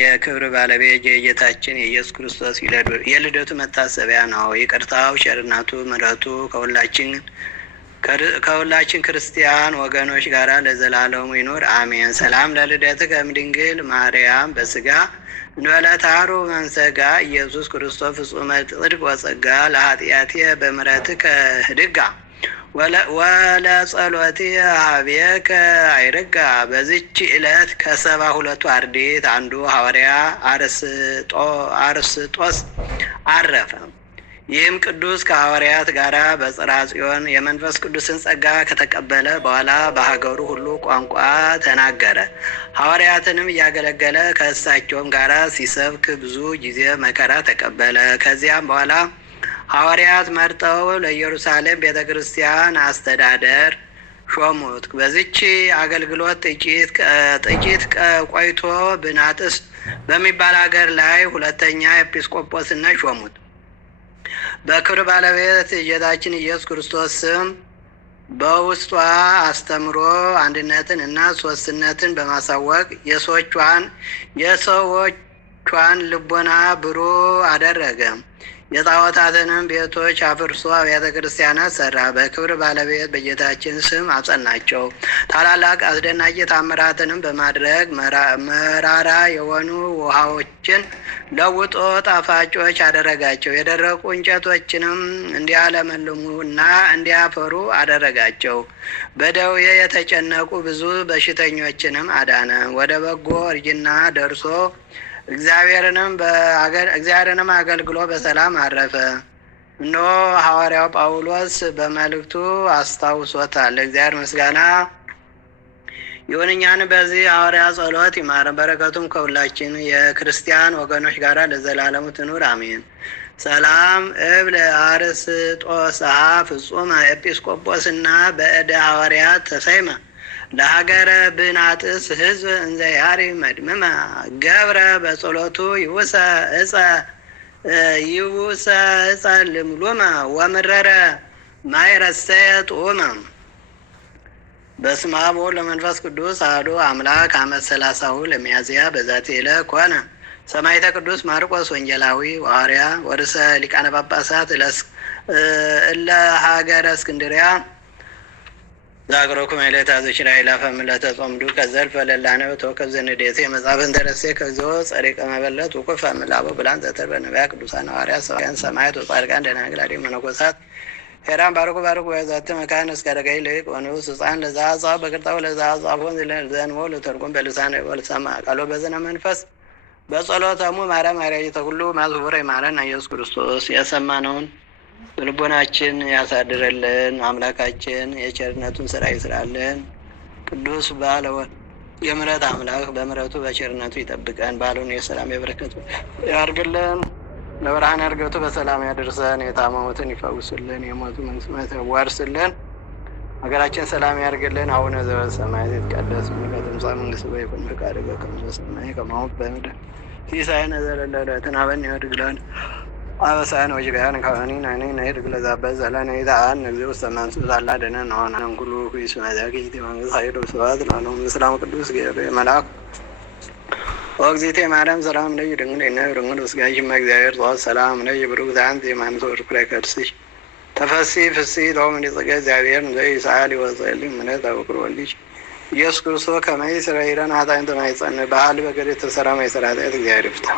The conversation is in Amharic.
የክብር ባለቤት የጌታችን የኢየሱስ ክርስቶስ የልደቱ መታሰቢያ ነው። ይቅርታው፣ ቸርነቱ፣ ምሕረቱ ከሁላችን ክርስቲያን ወገኖች ጋር ለዘላለሙ ይኑር አሜን። ሰላም ለልደትከ እምድንግል ማርያም በስጋ እንበለ ተሃሩ መንሰጋ ኢየሱስ ክርስቶስ ፍጹመ ጽድቅ ወጸጋ ለኃጢአቴ በምሕረትከ ህድጋ ወለጸሎቴ ሀቤከ አይርጋ። በዚች ዕለት ከ72 አርድእት አንዱ ሐዋርያ አርስጦስ አረፈ። ይህም ቅዱስ ከሐዋርያት ጋር በጽርሐ ጽዮን የመንፈስ ቅዱስን ጸጋ ከተቀበለ በኋላ በሀገሩ ሁሉ ቋንቋ ተናገረ። ሐዋርያትንም እያገለገለ ከእሳቸውም ጋር ሲሰብክ ብዙ ጊዜ መከራ ተቀበለ። ከዚያም በኋላ ሐዋርያት መርጠው ለኢየሩሳሌም ቤተ ክርስቲያን አስተዳደር ሾሙት። በዚች አገልግሎት ጥቂት ቆይቶ ብናጥስ በሚባል ሀገር ላይ ሁለተኛ ኤጲስቆጶስነት ሾሙት። በክብር ባለቤት ጌታችን ኢየሱስ ክርስቶስ ስም በውስጧ አስተምሮ አንድነትን እና ሶስትነትን በማሳወቅ የሰዎቿን ልቦና ብሩህ አደረገ። የጣዖታትንም ቤቶች አፍርሶ አብያተ ክርስቲያናት ሰራ። በክብር ባለቤት በጌታችን ስም አጸናቸው። ታላላቅ አስደናቂ ታምራትንም በማድረግ መራራ የሆኑ ውሃዎችን ለውጦ ጣፋጮች አደረጋቸው። የደረቁ እንጨቶችንም እንዲያለመልሙ እና እንዲያፈሩ አደረጋቸው። በደዌ የተጨነቁ ብዙ በሽተኞችንም አዳነ። ወደ በጎ እርጅና ደርሶ እግዚአብሔርንም አገልግሎ በሰላም አረፈ። እነሆ ሐዋርያው ጳውሎስ በመልእክቱ አስታውሶታል። ለእግዚአብሔር ምስጋና ይሁን፣ እኛን በዚህ ሐዋርያ ጸሎት ይማረን፣ በረከቱም ከሁላችን የክርስቲያን ወገኖች ጋር ለዘላለሙ ትኑር አሜን። ሰላም እብል አርስጦስሃ ፍጹመ ኤጲስቆጶስና በእደ ሐዋርያት ተሰይመ ለሀገረ ብናጥስ ህዝብ እንዘ ያሪ መድምመ ገብረ በጸሎቱ ይውሰ እፀ ልምሉመ ወምረረ ማይረሰየ ጡመ። በስመ አብ ወወልድ ወመንፈስ ቅዱስ አሐዱ አምላክ አመ 30 ለሚያዝያ በዛቲ ዕለት ኮነ ሰማዕተ ቅዱስ ማርቆስ ወንጌላዊ ሐዋርያ ወርሰ ሊቃነ ጳጳሳት እለ ሀገረ እስክንድርያ ዛግሮኩም ዕለተ ዝችራ ይላፈም ለተጾምዱ ከዘልፈ ለላነብ ተወከብ ዘንዴቴ መጽሐፍን ተረሴ ከዚኦ ጸሪቀ መበለት ውቁፍ አምላቦ ብላን ዘተር በነቢያ ቅዱሳን ሐዋርያት ሰባክያን ሰማዕታት ወጻድቃን ደናግል አዲ መነኮሳት ሄራን ባርኩ ወያዛት መካን እስከ ደጋይ ለይቅ ወንዑስ ሕፃን ለዛ ጻፍ በቅርጣው ለዛ ጻፎን ዘንሞ ለተርጎም በልሳነ ወልሰማ ቃሎ በዘነ መንፈስ በጸሎተሙ ማርያም ማርያም ተኩሉ ማዝቡረ ይማረን ኢየሱስ ክርስቶስ። የሰማነውን በልቦናችን ያሳድረልን። አምላካችን የቸርነቱን ስራ ይስራልን። ቅዱስ የምሕረት አምላክ በምሕረቱ በቸርነቱ ይጠብቀን። ባሉን የሰላም የበረከቱ ያርግልን። ለብርሃነ ዕርገቱ በሰላም ያደርሰን። የታመሙትን ይፈውስልን። የሞቱ መንግሥተ ያዋርስልን። ሀገራችን ሰላም ያርግልን። አቡነ ዘበሰማያት ይትቀደስ ስምከ ትምጻእ መንግሥትከ ወይኩን ፈቃድከ በከመ በሰማይ ከማሁ በምድር ሲሳየነ ዘለለ ዕለትነ ሀበነ ኅድግ ለነ አበሳነ ወጅጋነ ከወኒነ ነይድግ ለዛበት ዘለነ ይትአን እግዚኦ ውስተ መንሱት ዛላ ደነን ሆነ እንኩሉ ኩይስ መዛኪት መንግሥት ኃይሉ ስብሐት ለዓለሙ ምስላም ቅዱስ ገብርኤል መልአክ ወእግዝእቴ ማርያም ሰላም ለኪ ድንግል ድንግል ወስጋኪ እግዚአብሔር ጽዋት ሰላም ለኪ ብሩክት አንቲ እማንቱ ፍሬ ከርስኪ ተፈሥሒ ፍሥሕት ወምልዕተ እግዚአብሔር ዘይሳል ይወጸልኝ ምሕረት አበኩር ወልድሽ ኢየሱስ ክርስቶስ ከመ ይሥረይ ለነ ኃጣውኢነ ተማይጸን በዓል በገር የተሰራ ማይሰራ ኃጢአት እግዚአብሔር ይፍታ።